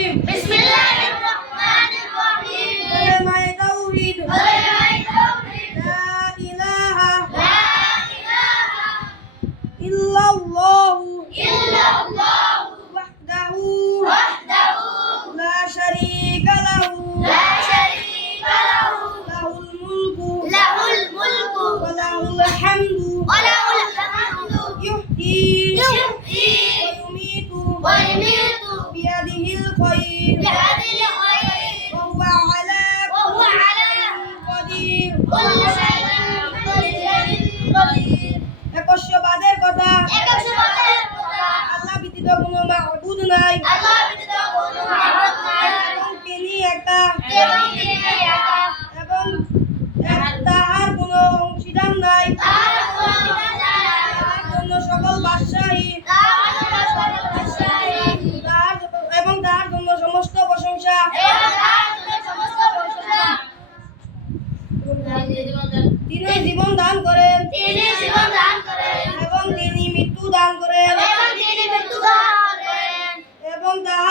الرحيم. بسم الله الرحمن الرحيم. كلمة توحيد كلمة توحيد لا إله لا إله إلا الله. إلا الله. وحده. وحده. لا شريك له. لا شريك له. له الملك. له الملك. وله الحمد. বিয়াদিহিল খায়র بهذه الخير ওয়া হুয়া আলা وهو على কাদির كل شيء قدير একশবাদের কথা একশো বারের কথা আল্লাহ ব্যতীত কোনো মাবুদ নাই আল্লাহ ব্যতীত কোনো মাবুদ নাই এবং তিনি একা প্রশংসা তিনি জীবন দান করেন তিনি জীবন দান করেন। এবং তিনি মৃত্যু দান করেন। এবং তিনি মৃত্যু দান করেন। এবং তাহার